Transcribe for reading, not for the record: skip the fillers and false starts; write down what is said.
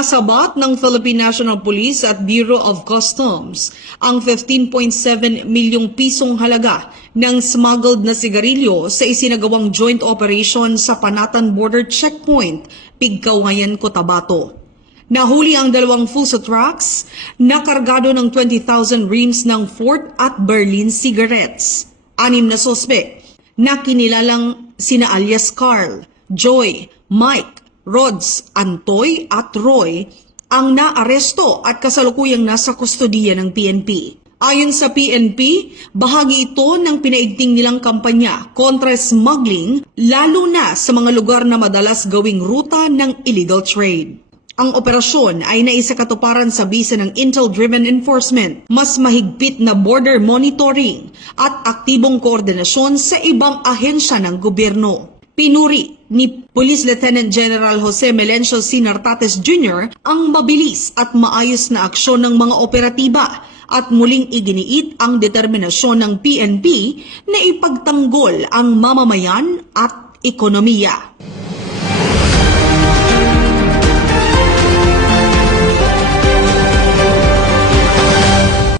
Nasabat ng Philippine National Police at Bureau of Customs ang 15.7 milyong pisong halaga ng smuggled na sigarilyo sa isinagawang joint operation sa Panatan Border Checkpoint, Pigkawayan, Cotabato. Nahuli ang dalawang Fuso trucks na kargado ng 20,000 reams ng Fort at Berlin cigarettes. 6 na sospek na kinilalang sina alias Carl, Joy, Mike, Rods, Antoy at Roy ang naaresto at kasalukuyang nasa kustodiya ng PNP. Ayon sa PNP, bahagi ito ng pinaigting nilang kampanya kontra smuggling, lalo na sa mga lugar na madalas gawing ruta ng illegal trade. Ang operasyon ay naisakatuparan sa bisa ng intel-driven enforcement, mas mahigpit na border monitoring at aktibong koordinasyon sa ibang ahensya ng gobyerno. Pinuri ni Police Lieutenant General Jose Melencio C. Nartates Jr. ang mabilis at maayos na aksyon ng mga operatiba at muling iginiit ang determinasyon ng PNP na ipagtanggol ang mamamayan at ekonomiya.